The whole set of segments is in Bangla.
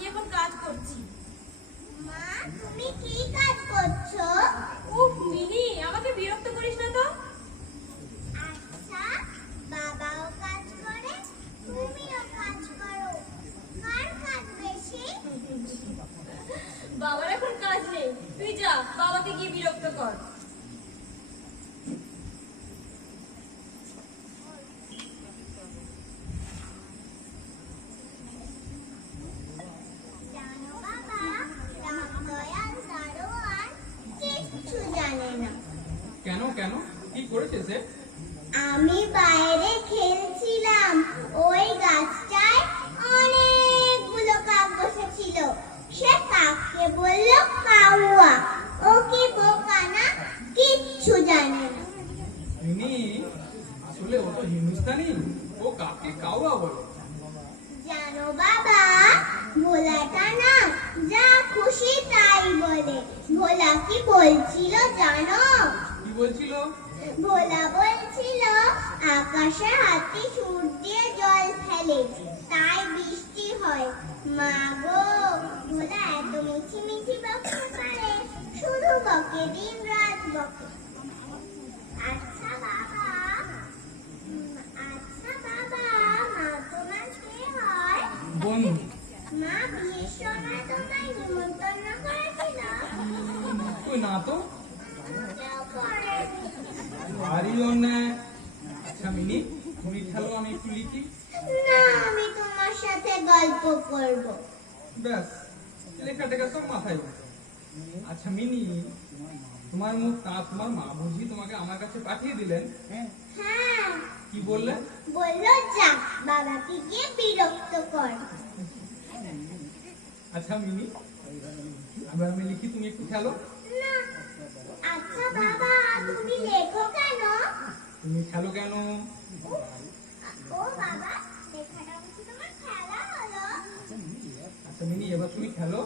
আমি এখন কাজ করছি। মা তুমি কি কাজ করছ উফ মিনি আমাকে বিরক্ত করিস না তো আচ্ছা বাবাও কাজ করে তুমিও কাজ করো কার কাজ বেশি বাবার এখন কাজ নেই তুই যা বাবাকে গিয়ে বিরক্ত কর জানো বাবা রামদয়াল দারোয়ান কিচ্ছু জানে না কেন কেন কি করেছে সে আমি বাইরে খেলছিলাম ওই গাছটায় অনেকগুলো কাক বসেছিল সে কাককে বলল কাউয়া ও কি বোকা না কিচ্ছু জানে না ইনি আসলে ও তো হিন্দুস্তানি ও কাকে কাউয়া বলে জানো বাবা ভোলাটা না যা খুশি তাই বলে ভোলা কি বলছিল জানো কি বলছিল ভোলা বলছিল আকাশে হাতি সুর দিয়ে জল ফেলে তাই বৃষ্টি হয় মা গো ভোলা এত মিছি মিছি বকতে পারে শুধু বকে দিন রাত বকে আচ্ছা বাবা উম, আচ্ছা বাবা মা তোমার কে হয় বন্ধু মা বিয়ের সময় তোমায় নিমন্ত্রণ করেছিল না তো কেউ অন্যায় আচ্ছা মিনি তুমি খেলো আমি একটু লিখি না আমি তোমার সাথে গল্প করব। ব্যাস লেখা টেখা সব মাথায় আচ্ছা মিনি তোমার মুখ তা তোমার মা বুঝি তোমাকে আমার কাছে পাঠিয়ে দিলেন। হ্যাঁ। কি বললেন বলল যা বাবাকে গিয়ে বিরক্ত কর। আচ্ছা মিনি আবার আমি লিখি তুমি একটু খেলো। না আচ্ছা বাবা তুমি লেখো কেন? তুমি খেলো কেন? ও বাবা লেখাটা কি তোমার খেলা হলো। আচ্ছা মিনি এবার তুমি খেলো।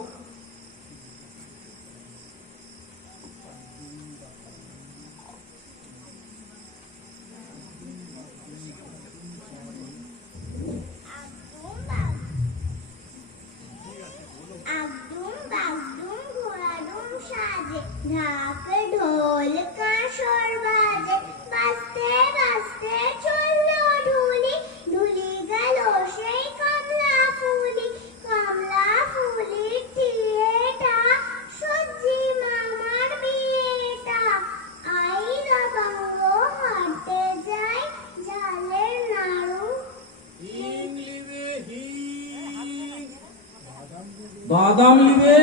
বাদাম লিবে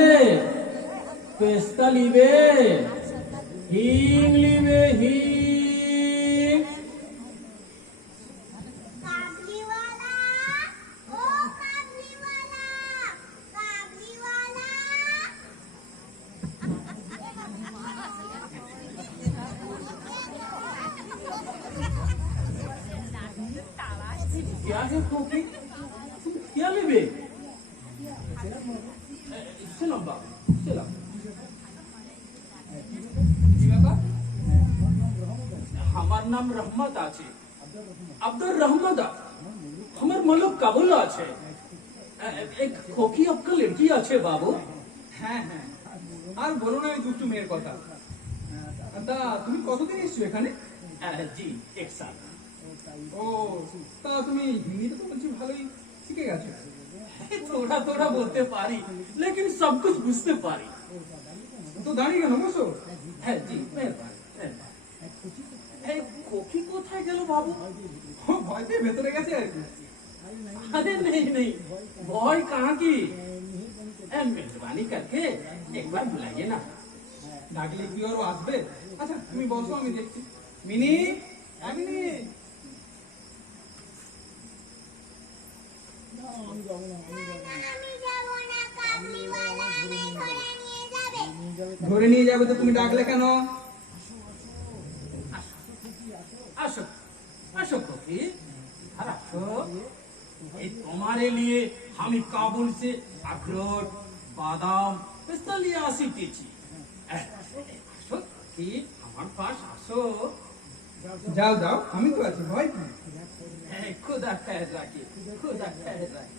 পেস্তা লিবে রহমত আছে। আব্দুর রহমত আমার মালক কাবুল আছে। খোকি আপনার লড়কি আছে বাবু। হ্যাঁ হ্যাঁ। আর বলো না ওই দুষ্টু মেয়ের কথা। তা তুমি কতদিন এসছো এখানে? জি এক সাল। ও তা তুমি হিন্দিতে তো বলছি ভালোই শিখে গেছো। হ্যাঁ, থোড়া থোড়া বলতে পারি লেকিন সব কিছু বুঝতে পারি। তো দাঁড়িয়ে গেল বসো। হ্যাঁ জি মেহরবানি হ্যাঁ, কোকি কোথায় গেল বাবু? ভয় পেয়ে ভেতরে গেছে? আরে নেই নেই। ভয় কাহা কি মেহরবানি করকে একবার বুলাইয়ে না ডাকলে কি ওর আসবে? আচ্ছা তুমি বসো আমি দেখছি। মিনি মিনি। যাব ধরে নিয়ে যাবে তো তুমি ডাকলে কেন? আসো আসো কফি তোমারে নিয়ে আমি কাবুল সে আখরোট বাদাম পিস্তা নিয়ে আসিতেছি আমার পাশ আসো। যাও যাও আমি তো আছি ভয় কি? খুদা রাখি খুদা খেয়ে রাখি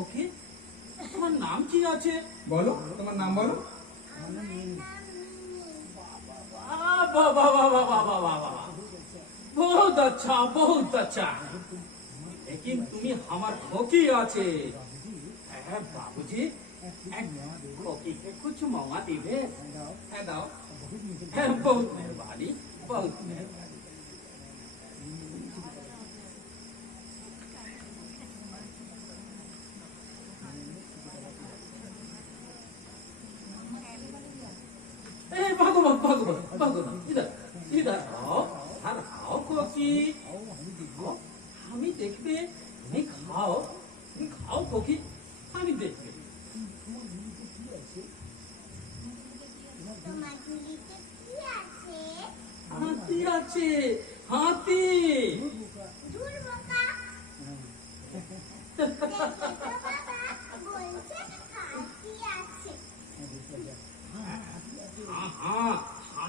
ওকে তোমার নাম কি আছে? বলো তোমার নাম বলো। বাবা বাবা বাবা বাবা বহুত আচ্ছা বহুত আচ্ছা। তুমি আমার খোকি আছে। হ্যাঁ বাবুজি কিছু মামা দিবে। হ্যাঁ দাও। হ্যাঁ বহুত মেহরবানি বহুত মেহরবানি। 조금만 빠거나 빠거나 이다 이다. আর খাও ককি আমি দেখবে তুমি খাও তুমি খাও ককি আমি দেখবে হাতি আছে হাতি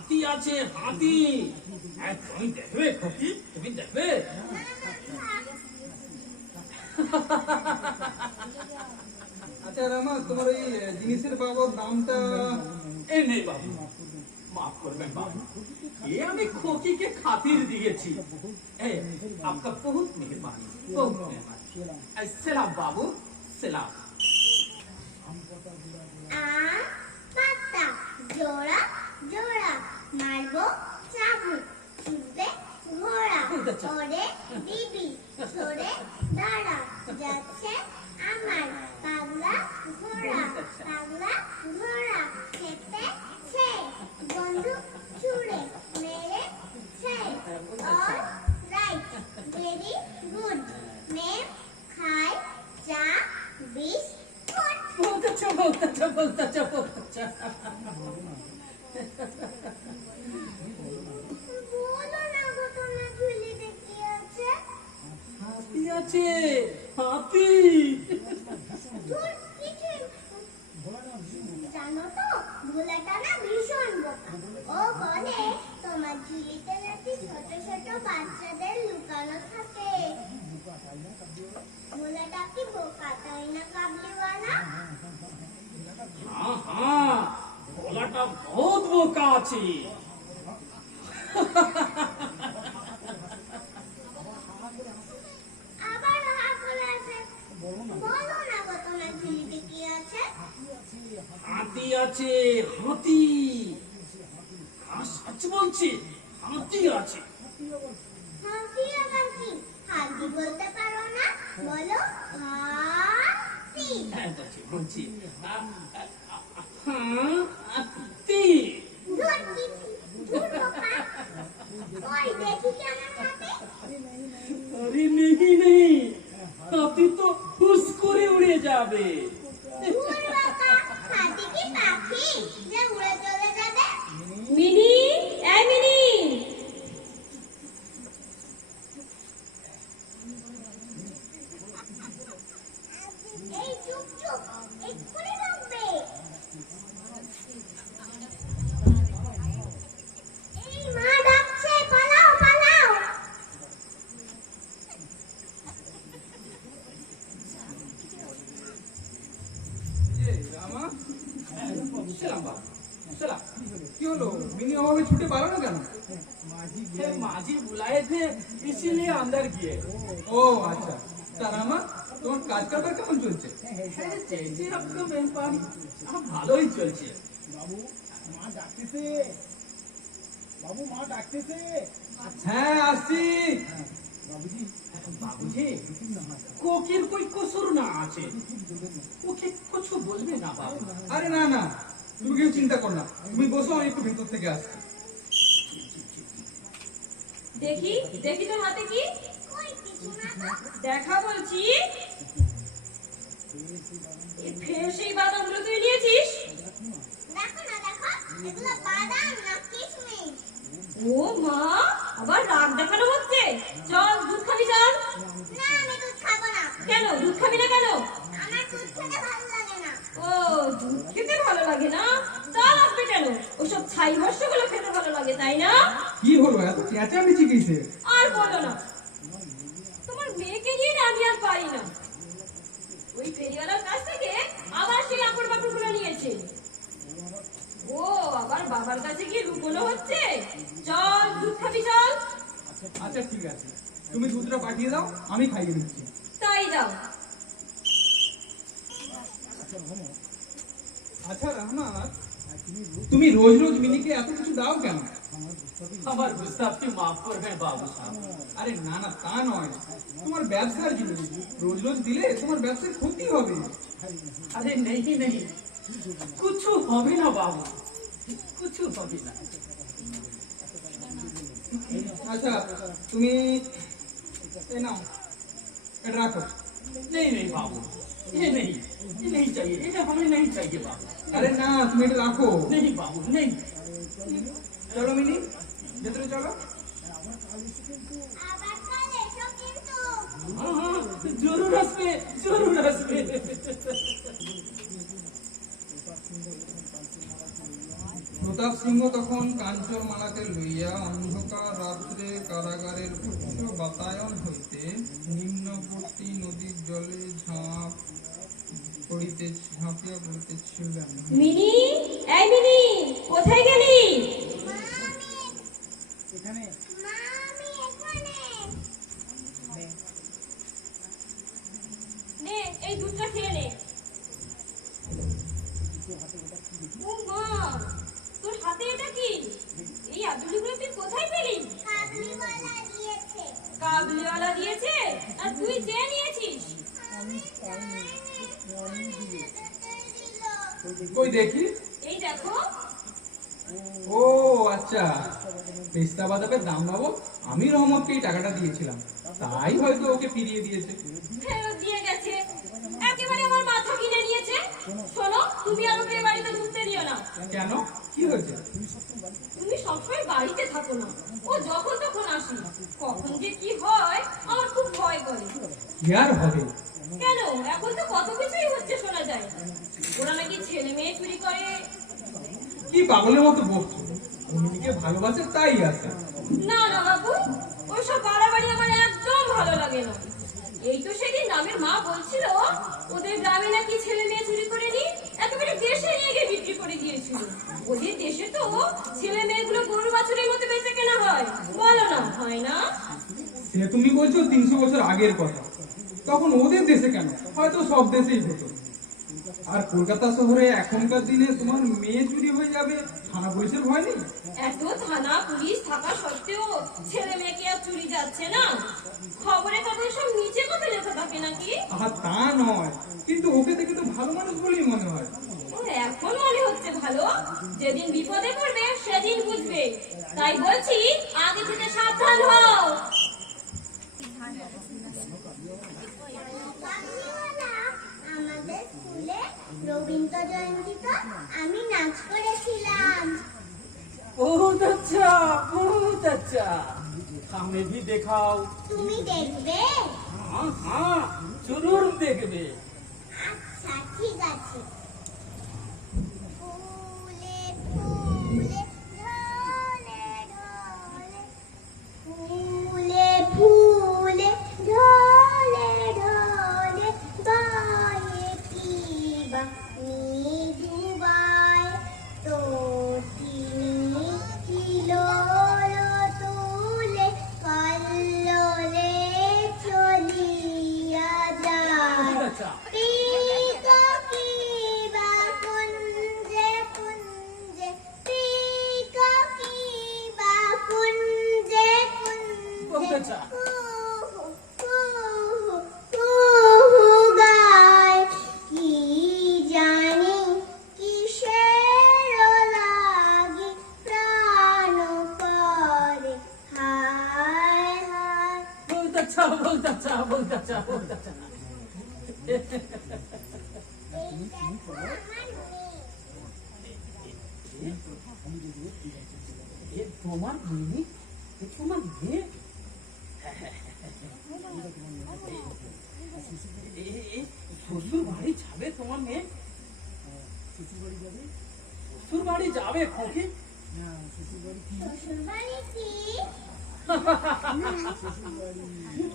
হাতি আছে হাতি। হ্যাঁ, তুমি দেখবে খোকি তুমি দেখবে। আচ্ছা রামা তোমার জিনিসের বাবদ দামটা নেই বাবু মাফ করবেন বাবু। এ আমি খোকিকে খাতির দিয়েছি। এ আপনার বহুত মেহরবানি বহুত মেহরবানি। বাবু ওরে দিবি সরে দাঁড়া যাচ্ছে আমার পাগলা ঘোড়া পাগলা ঘোড়া খেতে ছে বন্দুক ছুড়ে মেরে ছে all right very good ma'am খাই চা বিস্কুট बहुत अच्छा बहुत अच्छा बहुत अच्छा बहुत अच्छा છે. હાથી. माजी बुलाए थे इसीलिए अंदर गए ও আচ্ছা তা রামা তোমার কাজ কারবার কেমন চলছে হ্যাঁ চেয়েছি আপনার মেহরবানি আমার ভালোই চলছে বাবু মা ডাকতেছে বাবু মা ডাকতেছে হ্যাঁ আসছি বাবুজি बाबूजी कोकिर कोई कसूर ना আছে ওকে কিছু বলবে না বাবু আরে না না তুমি কেউ চিন্তা করো না তুমি বসো আমি একটু ভেতর থেকে আসছি দেখি দেখি তোর হাতে কি? দেখা বলছি। ফের সেই বাদামগুলো তুই নিয়েছিস? ও মা আবার রাগ দেখানো হচ্ছে। চল দুধ খাবি চল। না আমি দুধ খাব না। কেন দুধ খাবি না কেন? easy গুস্তাফকে মাফ করবেন বাবু সাহেব আরে না না তা নয় তোমার ব্যবসার জিনিস রোজ রোজ দিলে তোমার ব্যবসার ক্ষতি হবে अरे नहीं नहीं कुछ হবে না বাবু कुछ হবে না আচ্ছা তুমি এই নাও এটা রাখো नहीं नहीं बाबू ये नहीं ये नहीं चाहिए ये हमें नहीं चाहिए बाबू আরে না তুমি এটা রাখো नहीं बाबू नहीं চলো মিনি ভেতরে চলো প্রতাপ সিংহ তখন কাঞ্চর মালাকে লইয়া অন্ধকার রাত্রে কারাগারের উচ্চ বাতায়ন হইতে নিম্নবর্তী নদীর জলে ঝাঁপ পড়িতে ঝাঁপিয়া পড়িতেছিলেন মিনি এই মিনি! কখন যে কি হয় আমার খুব ভয় করে। হবে। কেন? এখন তো কত কিছুই হচ্ছে শোনা যায় ওরা নাকি ছেলে মেয়ে চুরি করে। কি পাগলের মতো বকছো? ভালোবাসে তাই আছে। না না বাবু ওইসব বাড়াবাড়ি আমার একদম ভালো লাগে না। এই তো সেদিন নামের মা বলছিল ওদের গ্রামে নাকি ছেলে মেয়ে চুরি করে নি একেবারে দেশে নিয়ে গিয়ে বিক্রি করে দিয়েছিল ওদের দেশে তো ছেলে মেয়েগুলো গরু বাছুরের মতো বেঁচে কেনা হয় বলো না হয় না সে তুমি বলছো তিনশো বছর আগের কথা। তখন ওদের দেশে কেন? হয়তো সব দেশেই হতো। আর কলকাতা শহরে এখনকার দিনে তোমার মেয়ে চুরি হয়ে যাবে থানা পুলিশের ভয় নেই? এত থানা পুলিশ থাকা সত্ত্বেও ছেলে মেয়ে কি আর চুরি যাচ্ছে না। খবরে কাগজে সব নিচে কথা লেখা থাকে নাকি? আহা তা নয়। কিন্তু ওকে দেখে তো ভালো মানুষ বলেই মনে হয়। এখন মনে হচ্ছে ভালো। যেদিন বিপদে পড়বে সেদিন বুঝবে। তাই বলছি আগে থেকে সাবধান হও। বহুত আচ্ছা বহুত আচ্ছা। সামনে ভি দেখাও। তুমি দেখবে? হ্যাঁ হ্যাঁ জরুর দেখবে। আচ্ছা ঠিক আছে। ফুলে ফুলে তোমার এ তোমার এ- এ শ্বশুর বাড়ি যাবে তোমার মেয়ে? শ্বশুরবাড়ি যাবে? শ্বশুর বাড়ি যাবে খোকি? না শ্বশুরবাড়ি কি? শ্বশুরবাড়ি কি?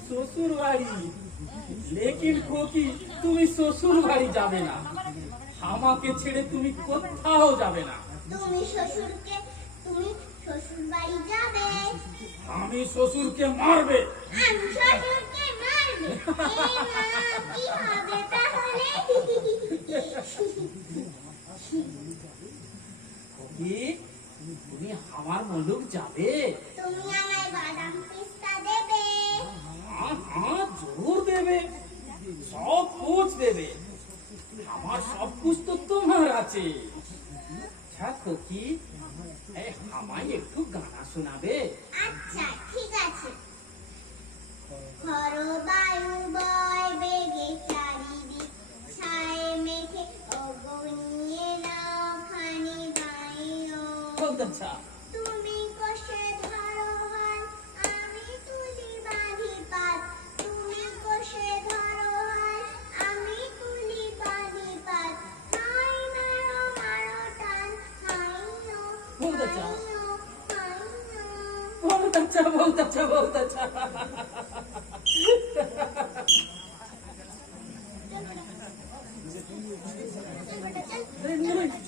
শ্বশুর বাড়ি লেকিন খোকি তুমি শ্বশুর বাড়ি যাবে না। আমাকে ছেড়ে তুমি কোথাও যাবে না। তুমি শ্বশুরকে তুমি শ্বশুর বাড়ি মারবে। তুমি আমার মুলুক যাবে। জোর দেবে। সব কোচ দেবে। আমার সব কুছ তো তোমার আছে। হ্যাঁ কি আচ্ছা খোকি এই আমায় একটু গানা শোনাবে আচ্ছা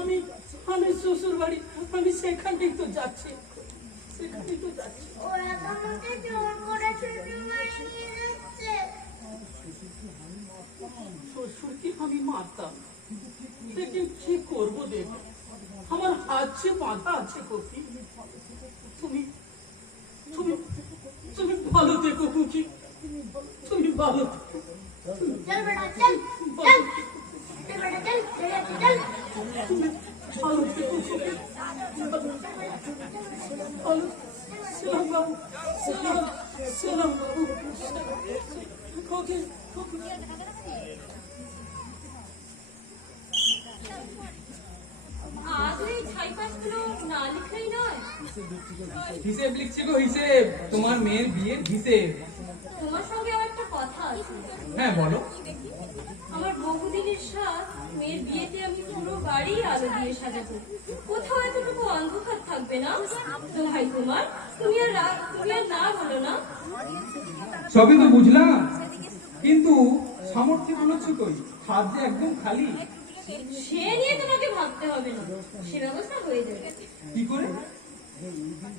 আমি আমি শ্বশুর বাড়ি আমি সেখানেই তো যাচ্ছি শ্বশুরকে আমি মারতাম লেকিন কি করব দেখ আমার হাত যে আছে কপি, তুমি তুমি তুমি ভালো দেখো কুকি তুমি ভালো থেকো। হিসেব লিখছি গো হিসেব। তোমার মেয়ের বিয়ের হিসেব। তোমার সঙ্গে আমার হ্যাঁ বলো। আমার বহুদিনের মেয়ের বিয়েতে আমি পুরো বাড়ি আলো দিয়ে সাজাবো। কোথাও এতটুকু অন্ধকার থাকবে না? তো ভাই তোমার তুমি আর তুমি আর না বলো না। সবই তো বুঝলাম। কিন্তু সামর্থ্য বলেছ কই? হাত যে একদম খালি। সে নিয়ে তোমাকে ভাবতে হবে না। সে ব্যবস্থা হয়ে যাবে। কি করে?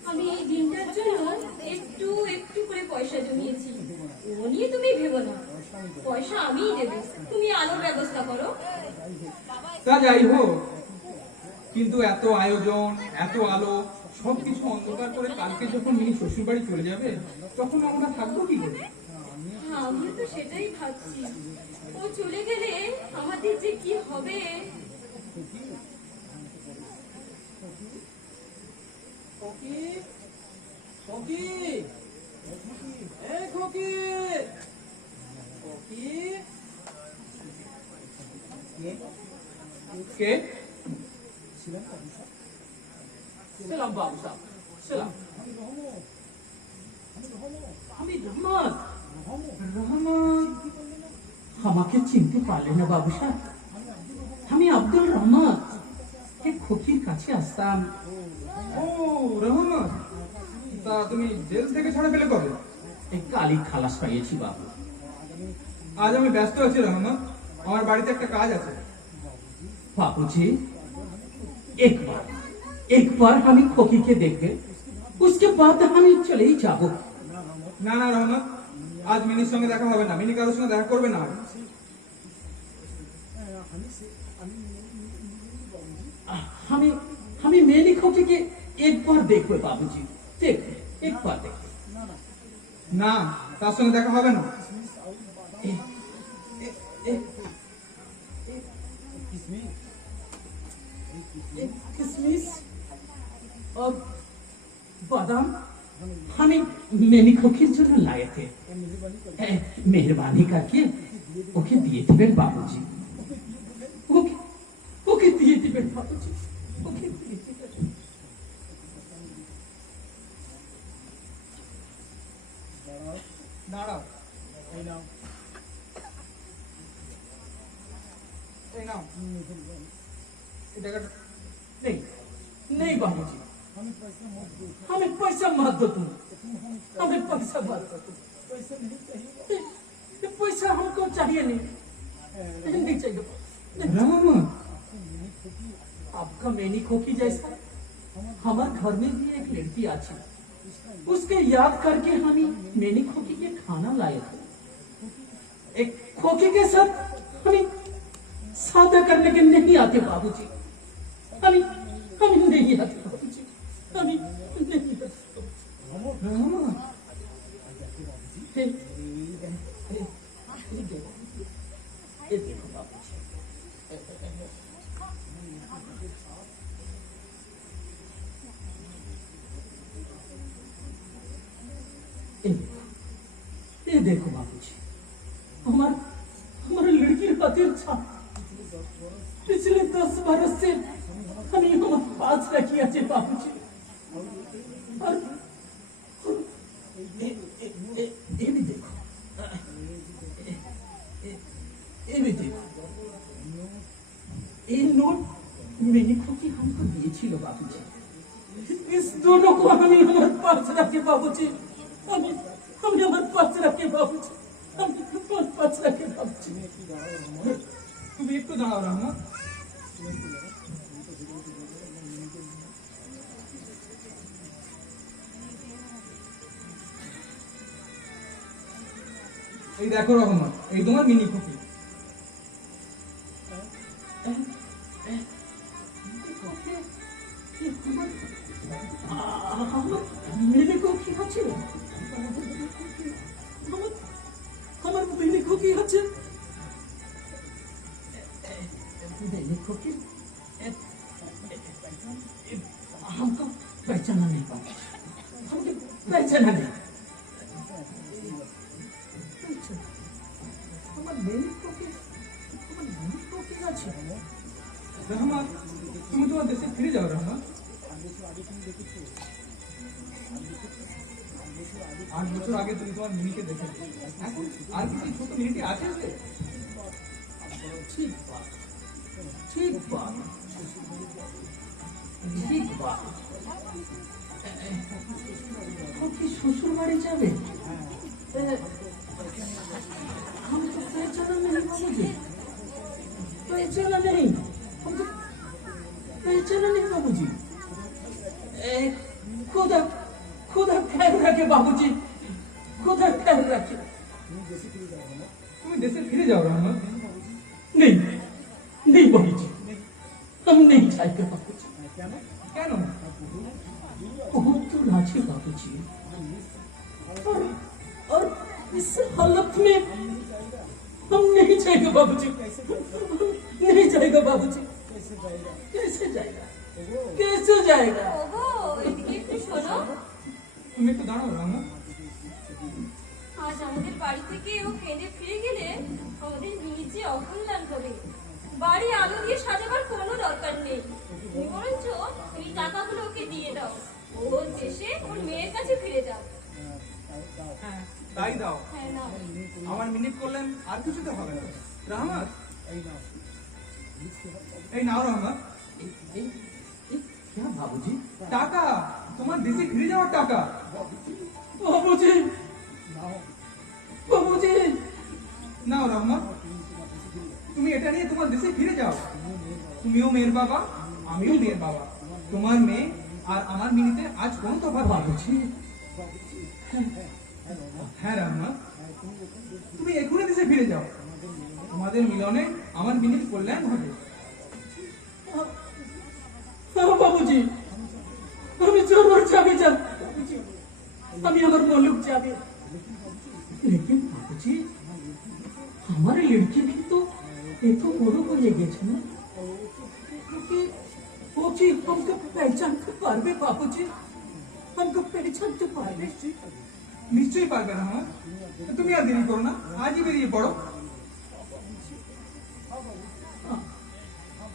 আমি এই দিনটার জন্য একটু একটু করে পয়সা জমিয়েছি। ও নিয়ে তুমি ভেবো না। পয়সা আমিই দেবো। তুমি আলোর ব্যবস্থা করো। তা যাই হোক কিন্তু এত আয়োজন এত আলো সবকিছু অন্ধকার করে কালকে যখন মিনি শ্বশুর বাড়ি চলে যাবে তখন আমরা থাকব কি করে? আমিও তো সেটাই ভাবছি। ও চলে গেলে আমাদের যে কি হবে? খোকি খোকি রহমান আমাকে চিনতে পারলে না বাবু সাহেব। আমি আব্দুল রহমান এই খোকির কাছে আসতাম। ও রহমান তা তুমি জেল থেকে ছাড়া পেলে কবে? এই কালি খালাস পাইয়েছি বাবু আজ আমি ব্যস্ত আছি রহমান আমার বাড়িতে একটা কাজ আছে बाबूजी एक बार एक बार हमें खोकी के देखे उसके बाद हम चले ही जाबो না না রহমান আজ মিনির সঙ্গে দেখা হবে না মিনি কারোর সঙ্গে দেখা করবে না আর। हमें আমি মেয়ে খোকিকে একবার দেখবো বাবুজি দেখবে একবার দেখবে না তার সঙ্গে দেখা হবে না এ- এ- এ- এ किशमिश और बादाम हमें मेनी खोखिर জন্য लाए थे এ, মেহরবানি करके ওকে দিয়ে দিবেন বাবুজি ওকে खोखी जैसा? हमारे घर में भी एक लड़की आची उसके याद करके हमें मैंने खोखी के खाना लाए थे। एक खोखी के साथ हमें सादा करने के नहीं आते बाबूजी। हमें, हम नहीं आते। পচরাকে বাবুজি আমি আমি আমার পচরাকে বাবুজি বাবুজি এই দেখো রহমান এই তোমার মিনি কুকি Oh, কো কি আছে আমার আমার মেনে কো কি আছে मेरे को कि हमको पहचाना नहीं पाया हमको पहचाना नहीं আমার মেয়ে কোকে আমার মেয়ে কোকে আছে রহমান তুমি তোমার দেশে ফিরে যাও রহমান আট বছর আগে তুমি তোমার মিনিকে দেখে এখন আর কিছু ছোট মিনিটি আছে नहीं बाबूजी हम नहीं जाएंगे बाबूजी কেন কেন बहुत तो राजी बाबूजी और और इस हालत में हम नहीं जाएंगे बाबूजी नहीं जाएगा बाबूजी कैसे जाएगा कैसे जाएगा कैसे जाएगा ওগো এদিকে একটু শোনো তুমি একটু দাঁড়াও রহমান আজ আমাদের বাড়ি থেকে ও কেঁদে ফিরে গেলে আমাদের নিজে অকল্যাণ হবে বাড়ি আলো দিয়ে সাজাবার কোনো দরকার নেই। তুমি বরঞ্চ এই টাকাগুলো ওকে দিয়ে দাও। ওর দেশে ওর মেয়ের কাছে ফিরে যাও। হ্যাঁ। তাই দাও। হ্যাঁ, আমার মিনিট করলেন আর কিছু তো হবে না। রহমত। এই নাও রহমত। বাবুজি? টাকা! তোমার দেশে ফিরে যাওয়ার টাকা! বাবুজি? বাবুজি! নাও রহমত। তুমি এটা নিয়ে তোমার দেশে ফিরে যাও। তুমিও মেয়ের বাবা, আমিও মেয়ের বাবা। তোমার মেয়ে আর আমার মিনিতে আজ কোন তফাৎ বাড়ছি হ্যাঁ রান্না তুমি এখনই দেশে ফিরে যাও। তোমাদের মিলনে আমার মিনিট কল্যাণ হবে। হ্যাঁ, বাবুজি। আমি জরুর যাবি যা আমি আমার বলুক যাবি লেকিন, বাবুজি, আমার লড়কি भी तो ये तो बड़ो हो গেছে না क्योंकि वो जी हमको पहचान कर पारबे बाबूजी हमको पहचानते पारबे নিশ্চয়ই পারবে না হ্যাঁ তুমি আর দেরি করো না আজই বেরিয়ে পড়ো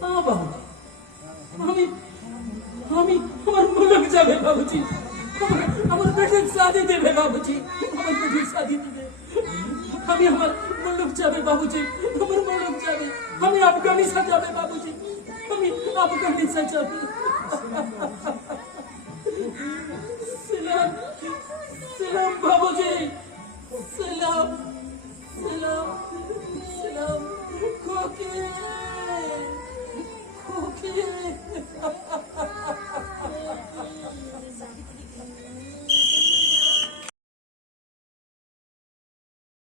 हाँ बाबूजी আমি আমি আমার মুলুক যাবে বাবুজি আমার আমার বেটির শাদি দেবে বাবুজি আমার বেটির শাদি দেবে আমি আমার মুলুক যাবে বাবুজি আমার মরণ যাবে আমি আফগানিস্তান যাবে বাবুজি আমি আফগানিস্তান যাবে সালাম সালাম বাবুজি সালাম সালাম সালাম কোকি কোকি